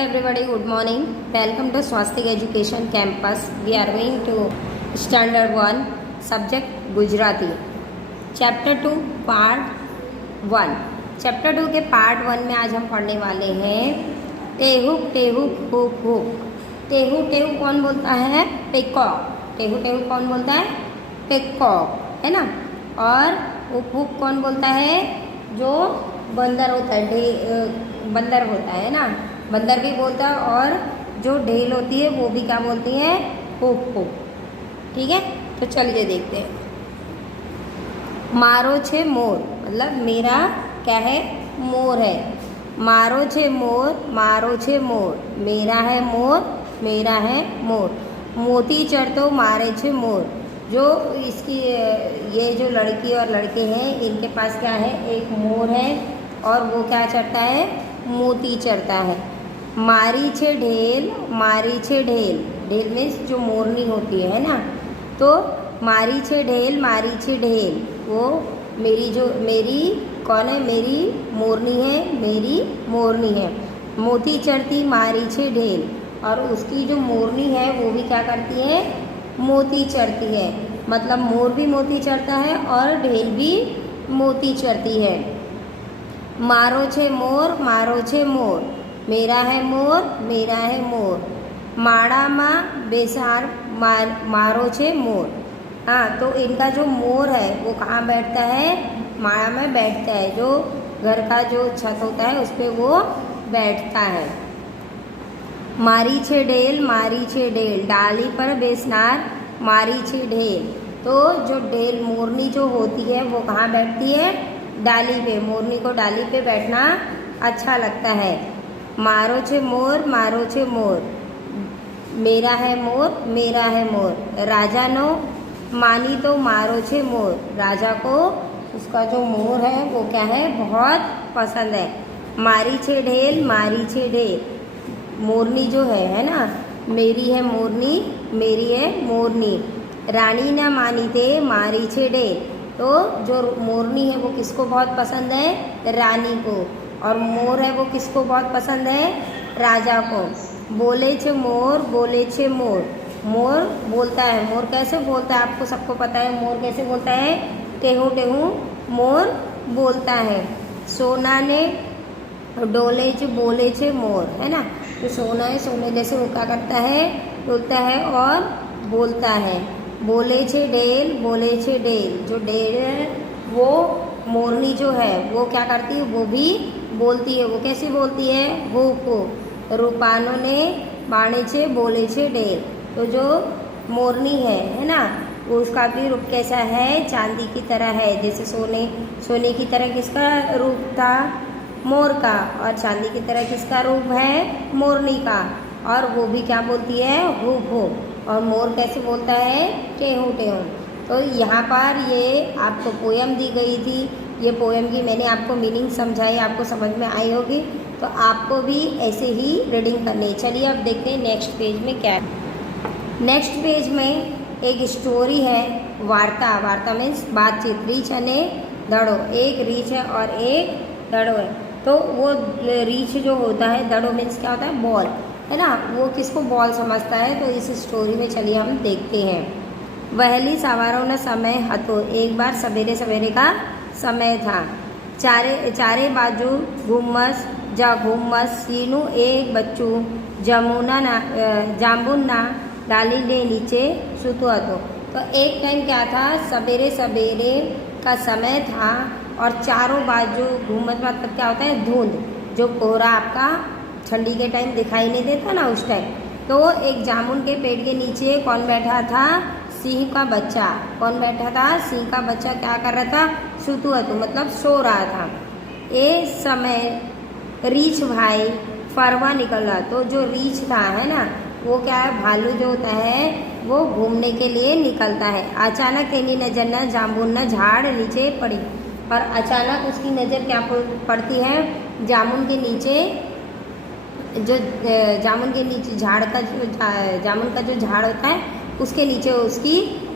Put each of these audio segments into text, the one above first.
Everybody, good morning. Welcome to Swastik Education Campus. We are going to Standard 1, Subject Gujarati. Chapter 2, Part 1. Chapter 2 के Part 1 में आज हम पढ़ने वाले हैं टेहुक टेहुक हुक हुक. टेहुक टेहुक कौन बोलता है? पिकॉक. टेहुक टेहुक कौन बोलता है? पिकॉक, है ना. और हुक हुक कौन बोलता है? जो बंदर होता है, बंदर होता है ना, बंदर भी बोलता है. और जो ढेल होती है वो भी क्या बोलती है? Hook hook. ठीक है, तो चलिए देखते हैं. मारो छे मोर मतलब मेरा क्या है? मोर है. मारो छे मोर, मारो छे मोर, मेरा है मोर, मेरा है मोर. मोती चढ़तो मारे छे मोर. जो इसकी ये जो लड़की और लड़के हैं इनके पास क्या है? एक मोर है और वो क्या चढ़ता है? मोती चढ़ता है. मारी छे ढेल, मारी छे ढेल. ढेल में जो मोरनी होती है ना, तो मारी छे ढेल, मारी छे ढेल. वो मेरी कौन है? मेरी मोरनी है, मेरी मोरनी है. मोती चढ़ती मारी छे ढेल. और उसकी जो मोरनी है वो भी क्या करती है? मोती चढ़ती है. मतलब मोर भी मोती चढ़ता है और ढेल भी मोती चढ़ती है. मारो छे मोर, मारो छे मोर, मेरा है मोर, मेरा है मोर. माड़ा माँ बेसार मारो छे मोर. हाँ, तो इनका जो मोर है वो कहाँ बैठता है? माड़ा में बैठता है. जो घर का जो छत होता है उस पर वो बैठता है. मारी छे ढेल, मारी छे ढेल, डाली पर बेसनार मारी छे ढेल. तो जो ढेल मोरनी जो होती है वो कहाँ बैठती है? डाली पे. मोरनी को डाली पे बैठना अच्छा लगता है. मारो छे मोर, मारो छे मोर, मेरा है मोर, मेरा है मोर. राजा नो मानी तो मारो छे मोर. राजा को उसका जो मोर है वो क्या है? बहुत पसंद है. मारी छे ढेल, मारी छे ढेल. मोरनी जो है ना, मेरी है मोरनी, मेरी है मोरनी. रानी ना मानी थे मारी छे ढेल. तो जो मोरनी है वो किसको बहुत पसंद है? रानी को. और मोर है वो किसको बहुत पसंद है? राजा को. बोले छे मोर, बोले छे मोर. मोर बोलता है. मोर कैसे बोलता है? आपको सबको पता है मोर कैसे बोलता है? टेहू टेहू मोर बोलता है. सोना ने डोले च बोले छे मोर, है ना. जो सोना है, सोने जैसे वो क्या करता है? डोलता है और बोलता है. बोले छे ढेल, बोले छे ढेल. जो ढेल है वो मोरनी जो है वो क्या करती है? वो भी बोलती है. वो कैसी बोलती है? हो को. रूपानो ने बाणे छे बोले छे ढेल. तो जो मोरनी है ना, उसका भी रूप कैसा है? चांदी की तरह है. जैसे सोने की तरह किसका रूप था? मोर का. और चांदी की तरह किसका रूप है? मोरनी का. और वो भी क्या बोलती है? हो हो. और मोर कैसे बोलता है? टेहू टेहू. तो यहाँ पर ये आपको पोयम दी गई थी. ये पोयम की मैंने आपको मीनिंग समझाई, आपको समझ में आई होगी. तो आपको भी ऐसे ही रीडिंग करनी है. चलिए अब देखते हैं नेक्स्ट पेज में क्या है. नेक्स्ट पेज में एक स्टोरी है. वार्ता. वार्ता मीन्स बातचीत. रीछ अने दड़ो. एक रीछ है और एक दड़ो है. तो वो रीछ जो होता है, दड़ो मीन्स क्या होता है? बॉल, है ना. वो किसको बॉल समझता है? तो इस स्टोरी में चलिए हम देखते हैं. वहली सवारों न समय हतो. एक बार सवेरे सवेरे का समय था. चारे बाजू घुम्मस जा घुम्मस. सीनू एक बच्चू जामुना डाली ने नीचे सूतो हतो. तो एक टाइम क्या था? सवेरे सवेरे का समय था और चारों बाजू घुम्मस मतलब क्या होता है? धुंध. जो कोहरा आपका ठंडी के टाइम दिखाई नहीं देता ना, उस टाइम. तो एक जामुन के पेड़ के नीचे कौन बैठा था? सिंह का बच्चा. कौन बैठा था? सिंह का बच्चा. क्या कर रहा था? सुतु हतु मतलब सो रहा था. ये समय रीछ भाई फरवा निकला. तो जो रीछ था, है ना, वो क्या है? भालू जो होता है वो घूमने के लिए निकलता है. अचानक तेनी नजर न जामुन न झाड़ नीचे पड़ी. और अचानक उसकी नज़र क्या पड़ती है? जामुन के नीचे. जो जामुन के नीचे झाड़ का जामुन का जो झाड़ होता है उसके नीचे उसकी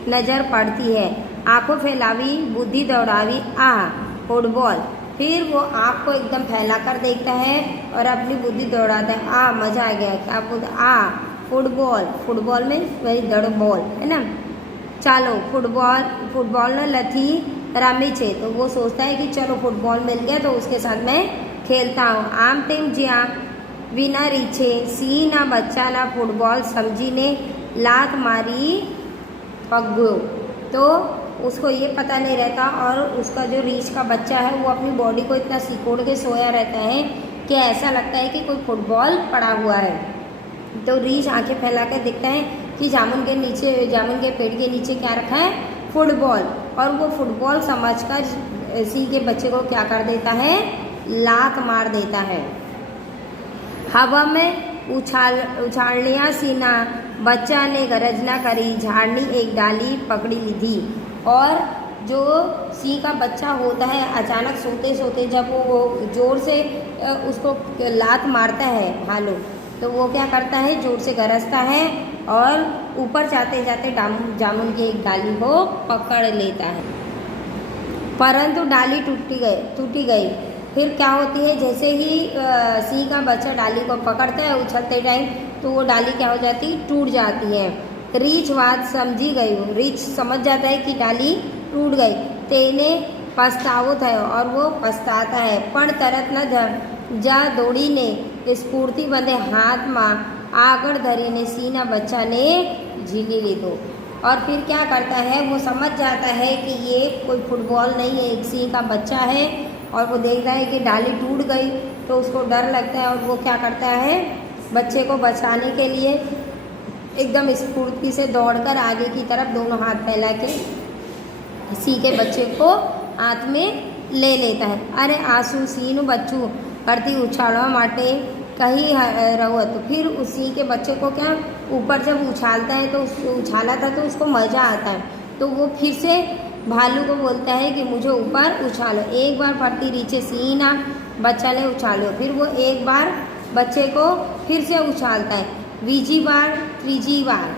नज़र पड़ती है. आंखों फैलावी बुद्धि दौड़ावी आ फुटबॉल. फिर वो आँख को एकदम फैला कर देखता है और अपनी बुद्धि दौड़ाता है। मज़ा आ गया। क्या बोलता? फुटबॉल। फुटबॉल में वही दड़ बॉल है ना। ચાલો फुटबॉल लथी रमी छे, तो वो सोचता है कि चलो फुटबॉल मिल गया तो उसके साथ मैं खेलता हूँ। आम तेम ज्या विना रीछे सिंहना बच्चाना फुटबॉल समझीने लात मारी पग्गो। तो उसको ये पता नहीं रहता और उसका जो रीछ का बच्चा है वो अपनी बॉडी को इतना सिकोड़ के सोया रहता है कि ऐसा लगता है कि कोई फुटबॉल पड़ा हुआ है। तो रीछ आंखें फैला कर देखता है कि जामुन के पेड़ के नीचे क्या रखा है? फुटबॉल। और वो फुटबॉल समझकर सिंह के बच्चे को क्या कर देता है? लात मार देता है। हवा में उछालिया सीना बच्चा ने गर्जना करी, झाड़नी एक डाली पकड़ी ली थी। और जो सिंह का बच्चा होता है अचानक सोते सोते जब वो जोर से उसको लात मारता है भालू, तो वो क्या करता है? जोर से गरजता है और ऊपर जाते जाते जामुन की एक डाली को पकड़ लेता है, परंतु डाली टूटी गई। फिर क्या होती है? जैसे ही सिंह का बच्चा डाली को पकड़ता है उछलते टाइम, तो वो डाली क्या हो जाती? टूट जाती है। रीछ बात समझी गई। रीछ समझ जाता है कि डाली टूट गई। तेने पछतावो थयो और वो पछताता है। पण तरत न जा दौड़ीने स्फूर्ति बंधे हाथ में आगળ धरीने सिंहना बच्चा ने झीली लीधो। और फिर क्या करता है? वो समझ जाता है कि ये कोई फुटबॉल नहीं है, एक सिंह का बच्चा है। और वो देखता है कि डाली टूट गई तो उसको डर लगता है और वो क्या करता है? बच्चे को बचाने के लिए एकदम स्फूर्ति से दौड़कर आगे की तरफ दोनों हाथ फैला के सिंह के बच्चे को हाथ में ले लेता है। अरे आंसू सिंहનું बच्चू करती उछालवा माटे कहीं रहो। तो फिर उस सिंह के बच्चे को क्या ऊपर जब उछालता है तो उछाला था तो उसको मज़ा आता है, तो वो फिर से भालू को बोलता है कि मुझे ऊपर उछालो। एक बार पड़ती नीचे सिंहना बच्चा ने उछालो। फिर वो एक बार बच्चे को फिर से उछालता है, बीजी बार त्रीजी बार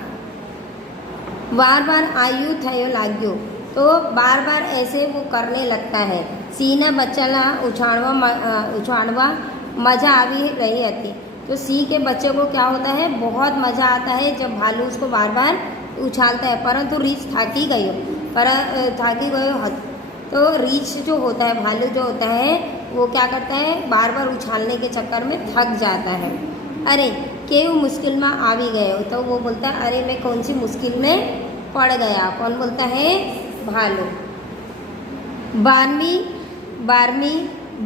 बार आयु थयो लाग्यो। तो बार बार ऐसे वो करने लगता है। सिंहना बच्चा उछाड़वा मज़ा आवी रही थी। तो सिंह के बच्चे को क्या होता है? बहुत मज़ा आता है जब भालू उसको बार बार उछालता है, परंतु रीछ थाकी गयो। तो रीछ जो होता है, भालू जो होता है, वो क्या करता है? बार बार उछालने के चक्कर में थक जाता है। अरे केव मुश्किल में आवी गए। तो वो बोलता है अरे मैं कौन सी मुश्किल में पड़ गया। कौन बोलता है? भालू। 12મી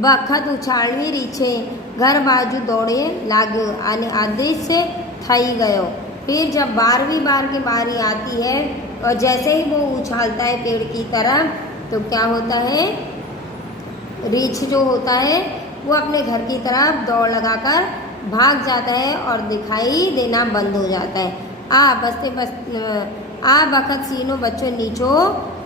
વખત ઉછાળવી રીછે घर बाजू दौड़े लाग्यो અને अदृश्य थई गयो। फिर जब 12वीं बार की बारी आती है और जैसे ही वो उछालता है पेड़ की तरफ, तो क्या होता है? रीछ जो होता है वो अपने घर की तरफ दौड़ लगाकर भाग जाता है और दिखाई देना बंद हो जाता है। आ बखत सिंहનો बच्चो नीचो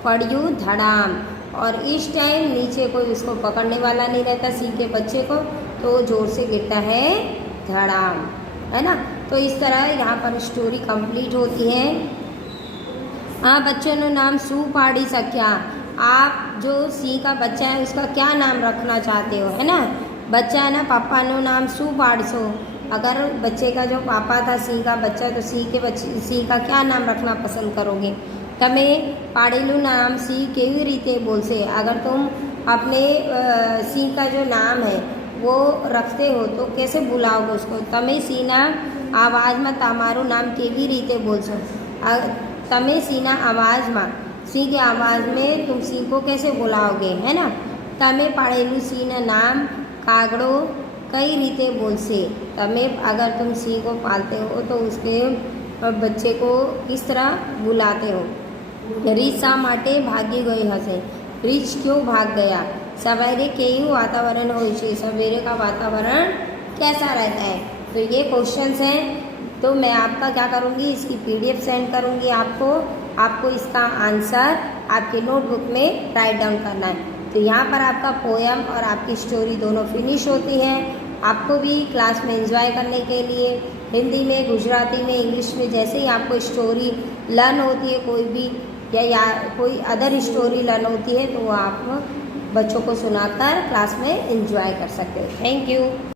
पड़ियो धड़ाम। और इस टाइम नीचे कोई उसको पकड़ने वाला नहीं रहता सिंह के बच्चे को, तो जोर से गिरता है धड़ाम, है ना। तो इस तरह यहाँ पर स्टोरी कंप्लीट होती है। बच्चों ने नाम शू पाड़ी सक्या। आप जो सिंह का बच्चा है उसका क्या नाम रखना चाहते हो, है ना। बच्चा है ना, पापा नो नाम शू पाड़सो। अगर बच्चे का जो पापा था सिंह का बच्चा, तो सिंह का क्या नाम रखना पसंद करोगे? तमे पाड़ेलू नाम सिंह केवी रीते बोलसे। अगर तुम अपने सिंह का जो नाम है वो रखते हो तो कैसे बुलाओगे उसको? तमे सिंहना आवाज़ में तमारू नाम केवी रीते बोलशो। तमे सिंहना आवाज़ में, सिंह की आवाज़ में तुम सिंह को कैसे बुलाओगे, है ना। तमे पाड़ेलू सिंह नाम कागड़ो कई रीते बोलसे। तमे अगर तुम सिंह को पालते हो तो उसके बच्चे को किस तरह बुलाते हो? रीछ शा माटे भागी गई हसे। रीछ क्यों भाग गया? सवेरे केयू वातावरण हो, सवेरे का वातावरण कैसा रहता है? तो ये क्वेश्चंस हैं। तो मैं आपका क्या करूँगी, इसकी PDF सेंड करूँगी आपको इसका आंसर आपके नोटबुक में राइट डाउन करना है। तो यहाँ पर आपका पोएम और आपकी स्टोरी दोनों फिनिश होती है। आपको भी क्लास में एंजॉय करने के लिए हिंदी में, गुजराती में, इंग्लिश में जैसे ही आपको स्टोरी लर्न होती है कोई भी या कोई अदर स्टोरी लर्न होती है, तो वो आप बच्चों को सुनाकर क्लास में एंजॉय कर सकते हो। Thank you.